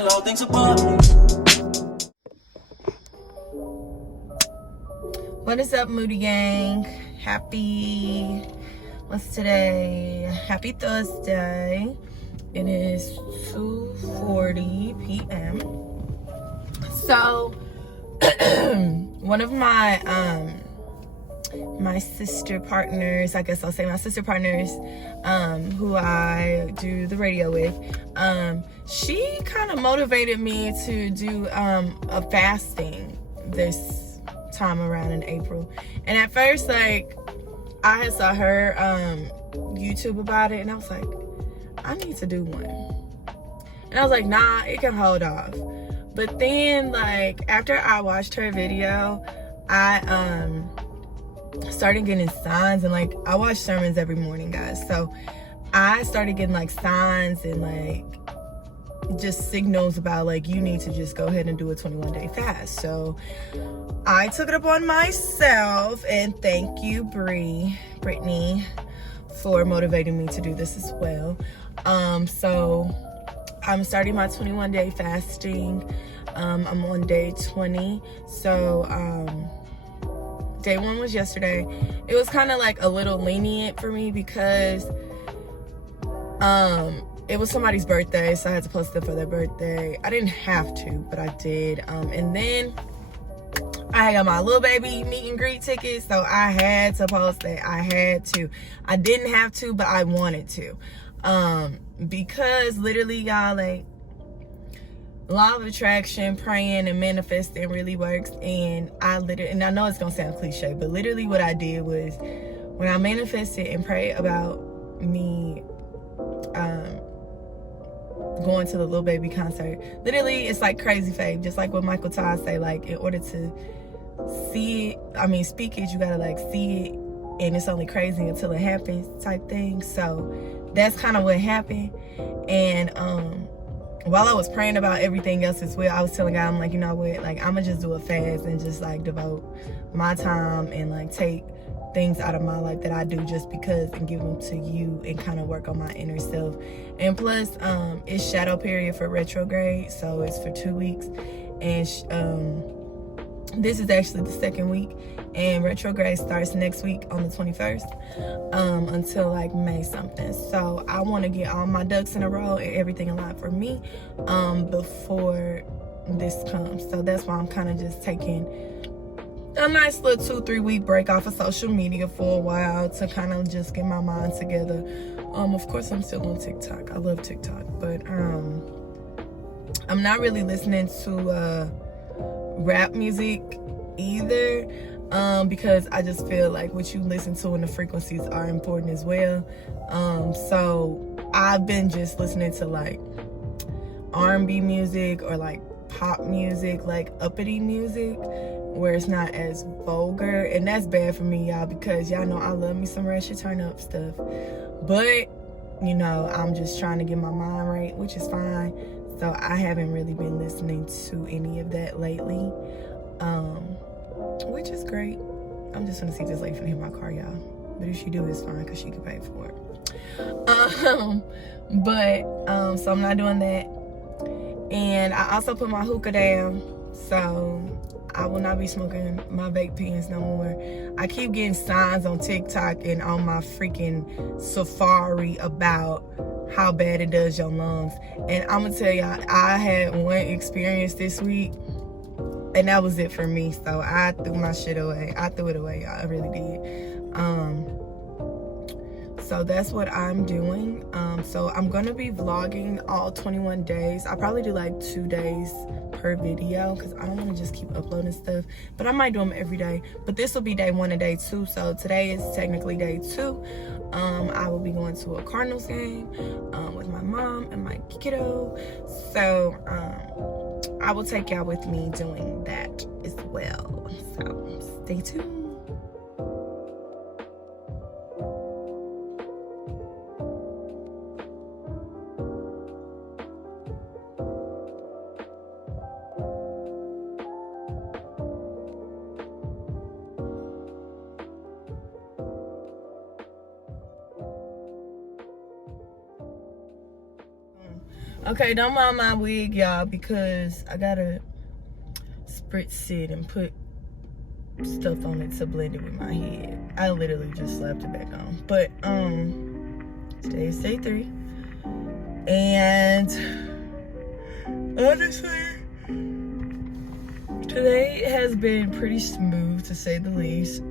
tell all things apart. What is up, Moody gang? What's today? Happy Thursday. It is 2:40 p.m. So, one of my sister partners, I guess I'll say my sister partners, who I do the radio with, she kind of motivated me to do a fasting this time around in April. And at first, like, I had saw her YouTube about it, and I was like, I need to do one. And I was like, nah, it can hold off. But then, like, after I watched her video, I started getting signs, and like, I watch sermons every morning, guys, so I started getting like signs and like just signals about like, you need to just go ahead and do a 21-day fast. So I took it upon myself, and thank you, Brittany, for motivating me to do this as well. So I'm starting my 21-day fasting. I'm on day 20. So day 1 was yesterday. It was kind of like a little lenient for me because it was somebody's birthday, so I had to post it for their birthday. I didn't have to, but I did. And then I got my little baby meet and greet ticket, so I had to post it. I had to. I didn't have to, but I wanted to. Because literally, y'all, like, law of attraction, praying and manifesting really works. And I know it's gonna sound cliche, but literally what I did was, when I manifested and prayed about me going to the little baby concert, literally it's like crazy faith, just like what Michael Todd say, like, in order to speak it, you gotta like see it, and it's only crazy until it happens type thing. So that's kind of what happened. And while I was praying about everything else as well, I was telling God, I'm like, you know what, like, I'm gonna just do a fast and just like devote my time and like take things out of my life that I do just because, and give them to you and kind of work on my inner self. And plus, it's shadow period for retrograde, so it's for 2 weeks, and this is actually the 2nd week, and retrograde starts next week on the 21st until like May something. So I want to get all my ducks in a row and everything aligned for me before this comes. So that's why I'm kind of just taking a nice little 2-3 week break off of social media for a while to kind of just get my mind together. Of course, I'm still on TikTok. I love TikTok, but I'm not really listening to rap music either, because I just feel like what you listen to and the frequencies are important as well. So I've been just listening to like R&B music or like pop music, like uppity music, where it's not as vulgar. And that's bad for me, y'all, because y'all know I love me some ratchet turn up stuff, but you know, I'm just trying to get my mind right, which is fine. So I haven't really been listening to any of that lately, which is great. I'm just gonna see this lady from hit my car, y'all, but if she do, it's fine because she can pay for it. So I'm not doing that. And I also put my hookah down, so I will not be smoking my vape pens no more. I keep getting signs on TikTok and on my freaking Safari about how bad it does your lungs. And I'm gonna tell y'all, I had one experience this week, and that was it for me. So I threw my shit away. I threw it away, y'all. I really did. So that's what I'm doing. So I'm gonna be vlogging all 21 days. I'll probably do like 2 days per video because I don't want to just keep uploading stuff, but I might do them every day. But this will be day 1 and day 2, so today is technically day 2. I will be going to a Cardinals game with my mom and my kiddo, so I will take y'all with me doing that as well, so stay tuned. Okay, don't mind my wig, y'all, because I gotta spritz it and put stuff on it to blend it with my head. I literally just slapped it back on. But today is day 3, and honestly, today has been pretty smooth, to say the least.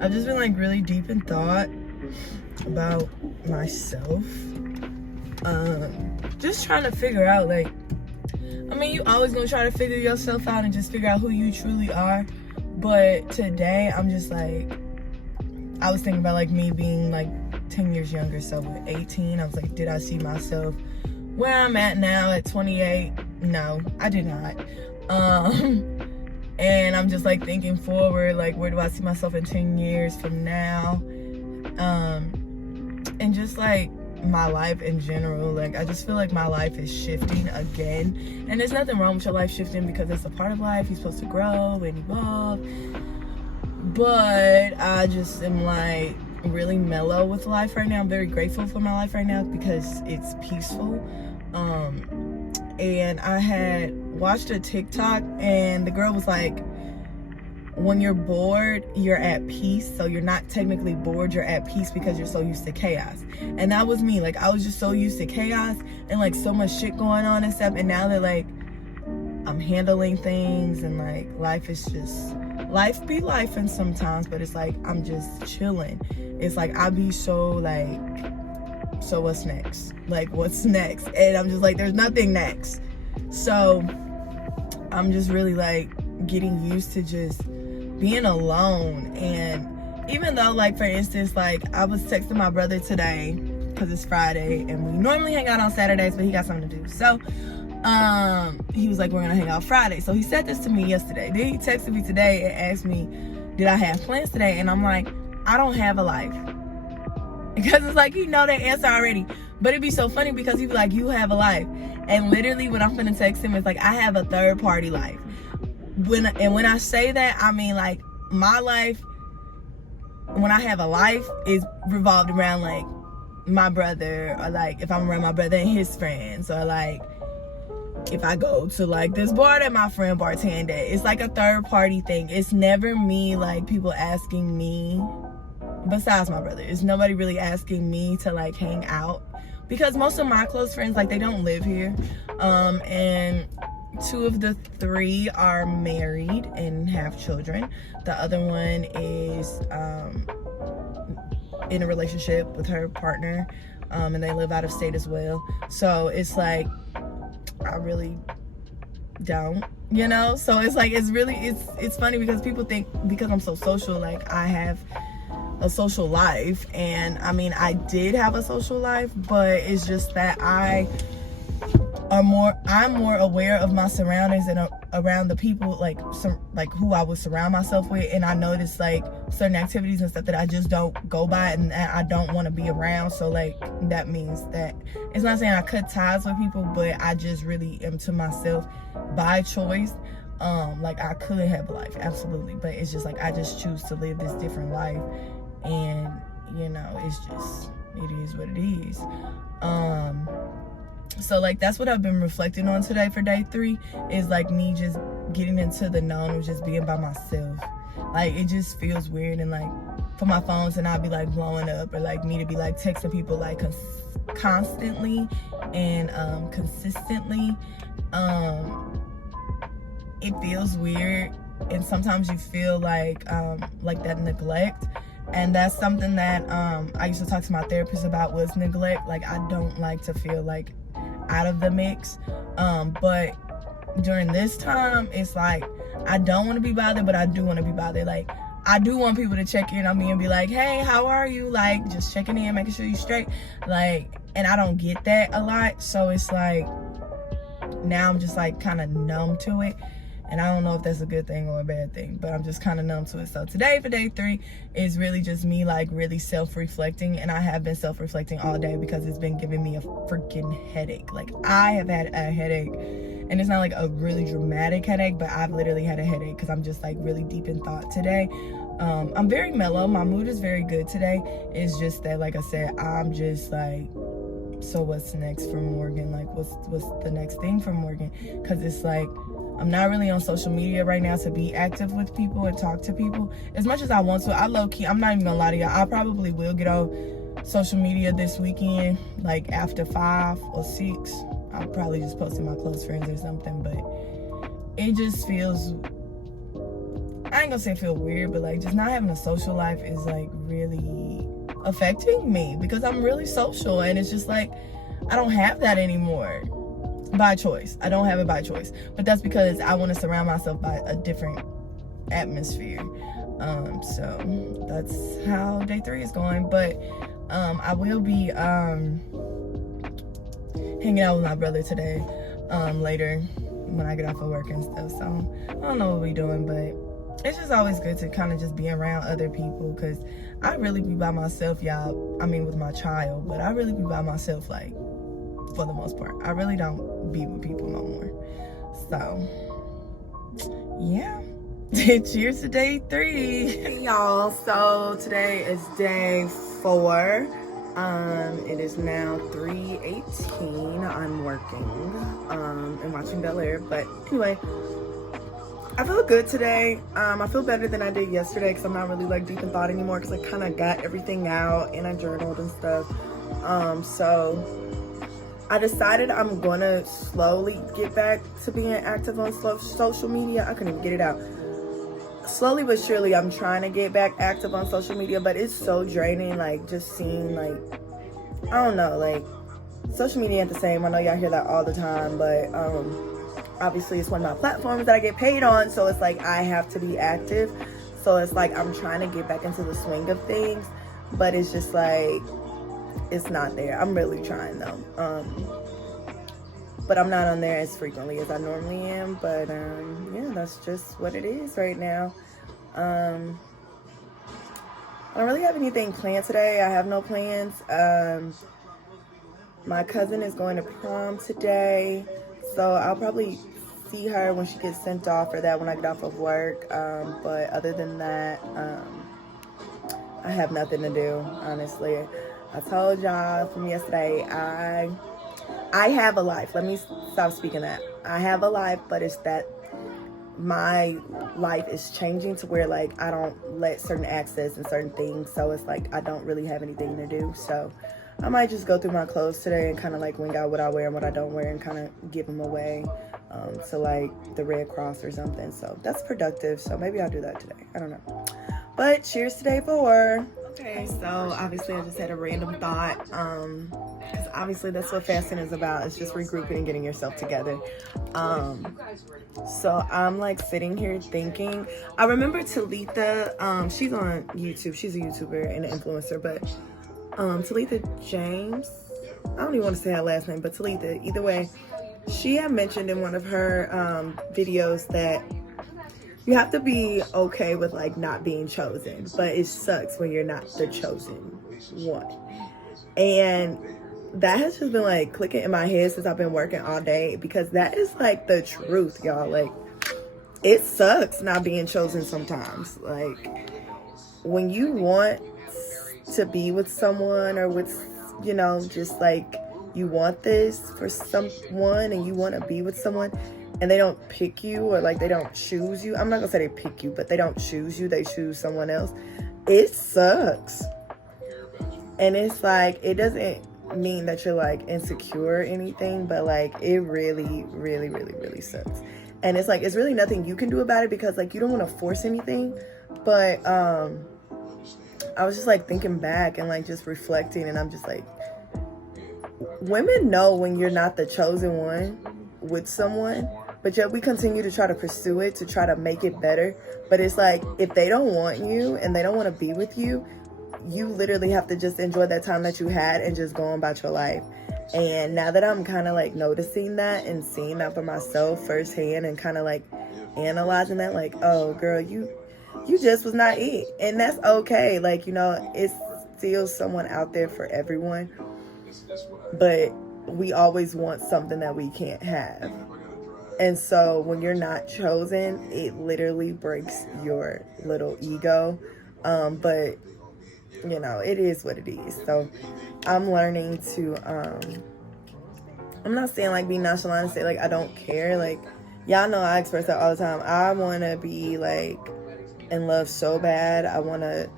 I've just been like really deep in thought about myself. Just trying to figure out, like, I mean, you always gonna try to figure yourself out and just figure out who you truly are. But today, I'm just like, I was thinking about like me being like 10 years younger. So at 18, I was like, did I see myself where I'm at now at 28? No, I did not. And I'm just like thinking forward, like, where do I see myself in 10 years from now? And just like my life in general, like, I just feel like my life is shifting again. And there's nothing wrong with your life shifting, because it's a part of life. You're supposed to grow and evolve. But I just am like really mellow with life right now. I'm very grateful for my life right now because it's peaceful. And I had watched a TikTok, and the girl was like, when you're bored, you're at peace. So you're not technically bored, you're at peace because you're so used to chaos. And that was me. Like, I was just so used to chaos and like so much shit going on and stuff. And now that like I'm handling things and like life is just, life be life, and sometimes, but it's like I'm just chilling. It's like I be so like, so what's next? Like, what's next? And I'm just like, there's nothing next. So I'm just really like getting used to just being alone. And even though, like, for instance, like, I was texting my brother today because it's Friday and we normally hang out on Saturdays, but he got something to do. So he was like, we're gonna hang out Friday. So he said this to me yesterday. Then he texted me today and asked me, did I have plans today? And I'm like, I don't have a life. Because it's like, you know that answer already. But it'd be so funny because he'd be like, you have a life. And literally when I'm finna text him, it's like, I have a third party life. When I say that, I mean like my life, when I have a life, is revolved around like my brother, or like if I'm around my brother and his friends, or like if I go to like this bar that my friend bartended at. It's like a third party thing. It's never me, like people asking me, besides my brother, it's nobody really asking me to like hang out, because most of my close friends, like, they don't live here, and 2 of the 3 are married and have children. The other one is in a relationship with her partner, and they live out of state as well. So it's like, I really don't, you know? So it's like, it's really, it's funny because people think because I'm so social, like I have a social life. And I mean, I did have a social life, but it's just that I'm more aware of my surroundings and around the people, like who I would surround myself with. And I notice like certain activities and stuff that I just don't go by and that I don't want to be around. So like that means that it's not saying I cut ties with people, but I just really am to myself by choice. Like I could have a life, absolutely, but it's just like I just choose to live this different life. And you know, it's just, it is what it is. So like that's what I've been reflecting on today for day 3, is like me just getting into the known of just being by myself. Like it just feels weird, and like for my phones and I'll be like blowing up, or like me to be like texting people like constantly and consistently. It feels weird, and sometimes you feel like that neglect. And that's something that I used to talk to my therapist about, was neglect. Like I don't like to feel like out of the mix, but during this time it's like I don't want to be bothered, but I do want to be bothered. Like I do want people to check in on me and be like, hey, how are you? Like just checking in, making sure you're straight. Like, and I don't get that a lot, so it's like now I'm just like kind of numb to it. And I don't know if that's a good thing or a bad thing, but I'm just kind of numb to it. So today for day 3 is really just me like really self-reflecting. And I have been self-reflecting all day because it's been giving me a freaking headache. Like I have had a headache, and it's not like a really dramatic headache, but I've literally had a headache because I'm just like really deep in thought today. I'm very mellow. My mood is very good today. It's just that, like I said, I'm just like so what's next for Morgan? Like, what's the next thing for Morgan? Because it's like, I'm not really on social media right now to be active with people and talk to people as much as I want to. I low-key, I'm not even gonna lie to y'all, I probably will get on social media this weekend, like after 5 or 6. I'll probably just post to my close friends or something, but it just feels, I ain't gonna say feel weird, but like just not having a social life is like really affecting me, because I'm really social, and it's just like I don't have that anymore by choice. I don't have it by choice, but that's because I want to surround myself by a different atmosphere. So that's how day 3 is going. But I will be hanging out with my brother today, later when I get off of work and stuff. So I don't know what we're doing, but it's just always good to kind of just be around other people, because I really be by myself, y'all. I mean, with my child, but I really be by myself, like, for the most part. I really don't be with people no more. So yeah. Cheers to day 3. Hey y'all, so today is day 4. It is now 3:18. I'm working and watching Bel Air, but anyway, I feel good today. I feel better than I did yesterday, because I'm not really like deep in thought anymore, because I kind of got everything out and I journaled and stuff. So I decided I'm gonna slowly get back to being active on social media. I couldn't even get it out. Slowly but surely, I'm trying to get back active on social media, but it's so draining, like just seeing, like, I don't know, like social media ain't the same. I know y'all hear that all the time, but obviously it's one of my platforms that I get paid on, so it's like I have to be active. So it's like I'm trying to get back into the swing of things, but it's just like it's not there. I'm really trying though, but I'm not on there as frequently as I normally am. But yeah, that's just what it is right now. I don't really have anything planned today. I have no plans. My cousin is going to prom today, so I'll probably see her when she gets sent off, or that when I get off of work. But other than that, I have nothing to do, honestly. I told y'all from yesterday, I have a life. Let me stop speaking that. I have a life, but it's that my life is changing to where, like, I don't let certain access and certain things, so it's like I don't really have anything to do. So I might just go through my clothes today and kind of like wing out what I wear and what I don't wear, and kind of give them away to like the Red Cross or something. So that's productive, so maybe I'll do that today. I don't know, but cheers to day 4. Okay, so obviously I just had a random thought, because obviously that's what fasting is about. It's just regrouping and getting yourself together. So I'm like sitting here thinking, I remember Talitha, she's on YouTube, she's a YouTuber and an influencer, but Talitha James, I don't even want to say her last name, but Talitha, either way, she had mentioned in one of her videos that you have to be okay with like not being chosen, but it sucks when you're not the chosen one. And that has just been like clicking in my head since I've been working all day, because that is like the truth, y'all. Like, it sucks not being chosen sometimes. Like, when you want to be with someone, or with, you know, just like you want this for someone and you want to be with someone, and they don't pick you, or like they don't choose you. I'm not gonna say they pick you, but they don't choose you, they choose someone else. It sucks. And it's like, it doesn't mean that you're like insecure or anything, but like it really, really, really, really sucks. And it's like, it's really nothing you can do about it, because like you don't want to force anything. But I was just like thinking back and like just reflecting, and I'm just like, women know when you're not the chosen one with someone, but yet we continue to try to pursue it, to try to make it better. But it's like, if they don't want you and they don't want to be with you, you literally have to just enjoy that time that you had and just go on about your life. And now that I'm kind of like noticing that and seeing that for myself firsthand, and kind of like analyzing that, like, oh girl, you just was not it. And that's okay. Like, you know, it's still someone out there for everyone, but we always want something that we can't have. And so when you're not chosen, it literally breaks your little ego. But you know, it is what it is. So I'm learning to, I'm not saying like be nonchalant and say like I don't care. Like, y'all know I express that all the time. I want to be like in love so bad. I want to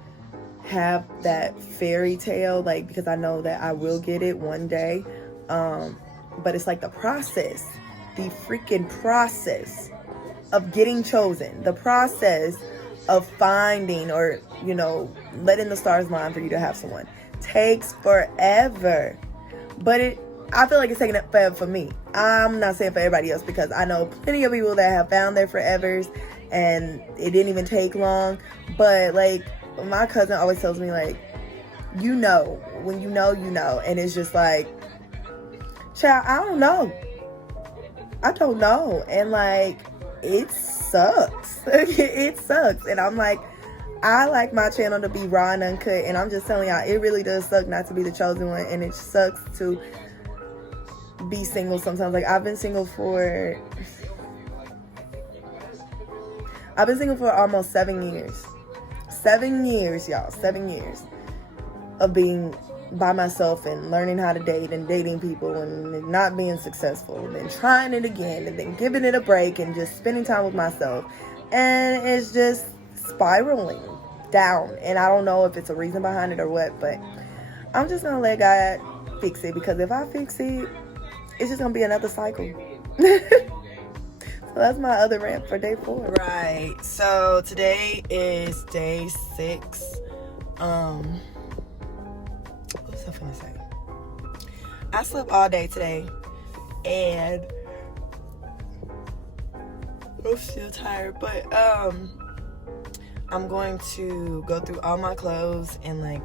have that fairy tale, like, because I know that I will get it one day. But it's like the process, the freaking process of getting chosen, the process of finding, or, you know, letting the stars align for you to have someone takes forever. But I feel like it's taking forever for me. I'm not saying for everybody else, because I know plenty of people that have found their forevers and it didn't even take long. But like, my cousin always tells me, like, you know, when you know, you know. And it's just like, child, I don't know. And like, it sucks. It sucks. And I'm like, I like my channel to be raw and uncut. And I'm just telling y'all, it really does suck not to be the chosen one. And it sucks to be single sometimes. Like, I've been single for almost 7 years. 7 years, y'all. 7 years of being by myself and learning how to date and dating people and not being successful, and then trying it again and then giving it a break and just spending time with myself. And it's just spiraling down. And I don't know if it's a reason behind it or what, but I'm just gonna let God fix it, because if I fix it, it's just gonna be another cycle. So that's my other rant for day 4. Right. So today is day 6. What was I finna say? I slept all day today, and I'm still tired, but I'm going to go through all my clothes and like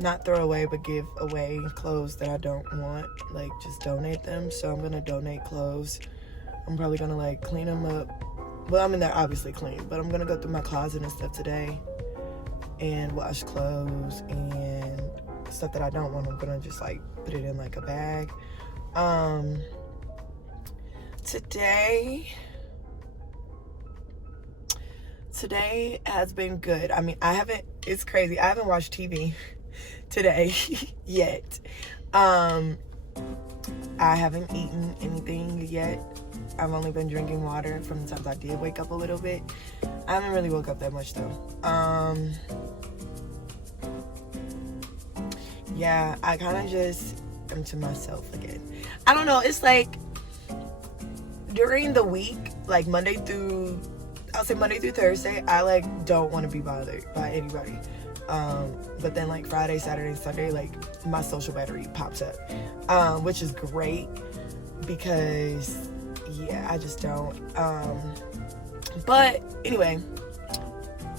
not throw away, but give away clothes that I don't want, like just donate them. So I'm gonna donate clothes. I'm probably gonna like clean them up. Well, I mean, they're obviously clean, but I'm gonna go through my closet and stuff today and wash clothes, and stuff that I don't want, I'm gonna just like put it in like a bag. Today has been good. I mean, it's crazy, I haven't watched TV today yet. I haven't eaten anything yet. I've only been drinking water from the times I did wake up a little bit. I haven't really woke up that much though. Yeah, I kind of just am to myself again. I don't know, it's like during the week, like Monday through Thursday, I like don't want to be bothered by anybody. But then like Friday, Saturday, Sunday, like my social battery pops up, which is great, because yeah, I just don't. But anyway,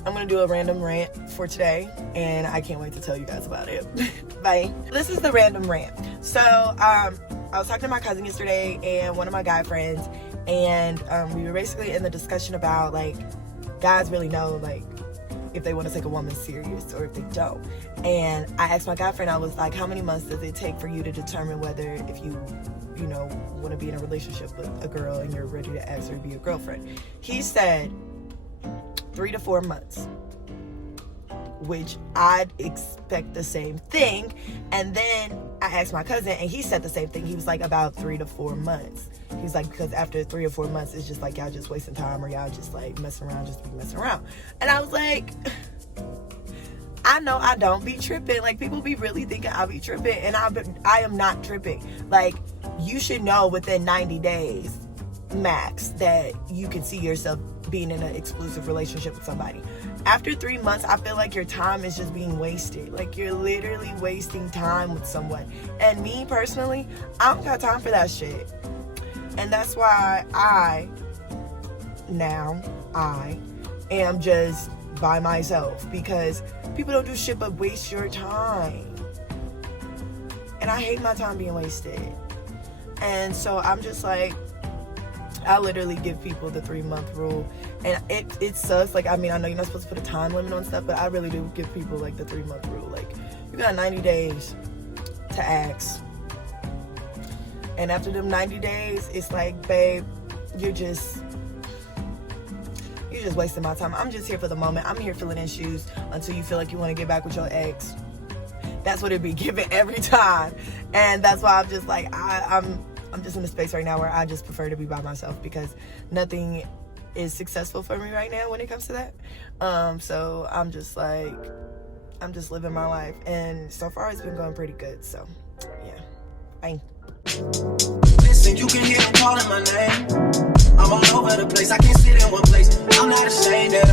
I'm gonna do a random rant for today, and I can't wait to tell you guys about it. Bye. This is the random rant. So I was talking to my cousin yesterday and one of my guy friends, and we were basically in the discussion about like guys really know like if they want to take a woman serious or if they don't. And I asked my guy friend, I was like, how many months does it take for you to determine whether if you know, want to be in a relationship with a girl and you're ready to ask her to be your girlfriend? He said 3 to 4 months, which I'd expect the same thing. And then I asked my cousin, and he said the same thing. He was like, about 3 to 4 months. He's like, because after 3 or 4 months, it's just like y'all just wasting time, or y'all just like messing around just to be messing around. And I was like, I know I don't be tripping. Like, people be really thinking I be tripping, and I am not tripping. Like, you should know within 90 days max that you can see yourself being in an exclusive relationship with somebody. After 3 months, I feel like your time is just being wasted. Like, you're literally wasting time with someone. And me personally, I don't got time for that shit. And that's why I am just by myself, because people don't do shit but waste your time. And I hate my time being wasted. And so I'm just like, I literally give people the 3-month rule. And it sucks. Like, I mean, I know you're not supposed to put a time limit on stuff, but I really do give people like the 3-month rule. Like, you got 90 days to ask. And after them 90 days, it's like, babe, you're just you're just wasting my time. I'm just here for the moment. I'm here filling in shoes until you feel like you want to get back with your ex. That's what it'd be given every time. And that's why I'm just like, I'm just in a space right now where I just prefer to be by myself, because nothing is successful for me right now when it comes to that. So I'm just like, I'm just living my life, and so far it's been going pretty good. So yeah, bye. Listen, you can hear them calling my name. I'm all over the place, I can't sit in one place. I'm not ashamed that